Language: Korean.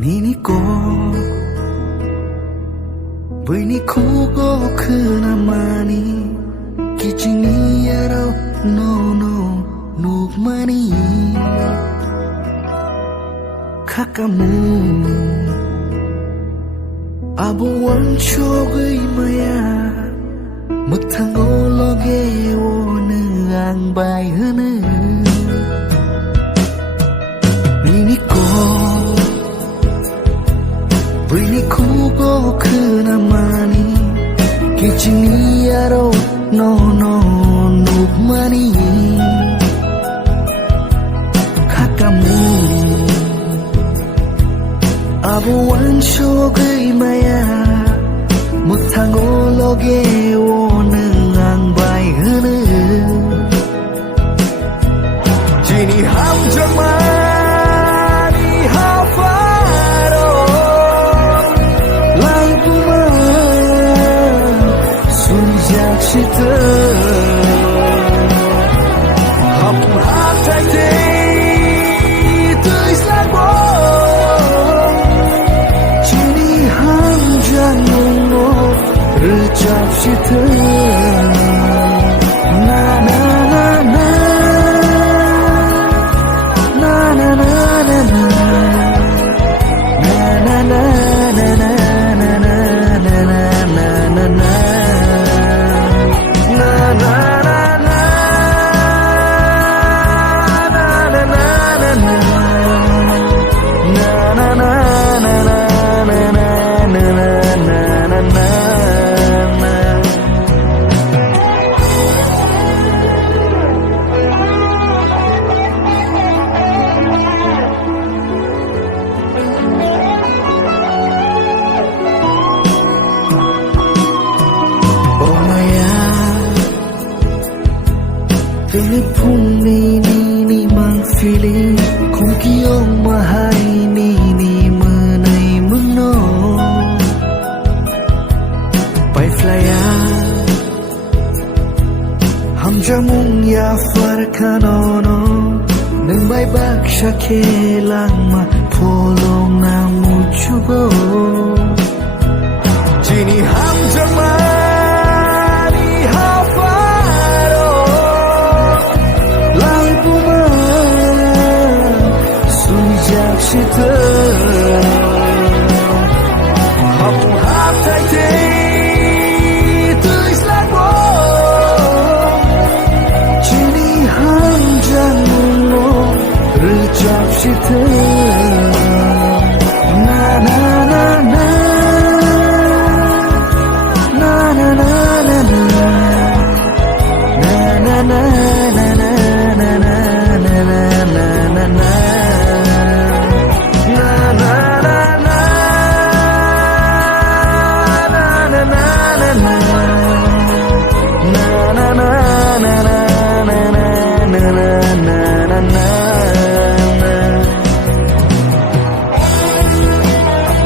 니니꼬 브이니코고 그나마니 기치니야로 노노 누그마니 카카무 아부원 초그이 마야 묵탕고 로게 오느 앙바이 흐느 니니꼬 브이니코고 그나마니 기치니야로 노노 누그마니 카카무 아부원 초그이 마야 묵탕고 로게 오는 앙바이 흐느 지니 함정만이 하파로 라이브만 순작시트 함하탈 때 뜨이사고 지니 함정으로 르잡시트 나나나나 Phung ni ni ni mang feeling không kiong mà hai ni ni mưa này mừng no bay fly ham jamung ya farkano no nung bay bak shake lang ma polong na muchugo jini ham jamang 시트 함하탈 때 뜨이sla고 지니 함장으로 르잡시트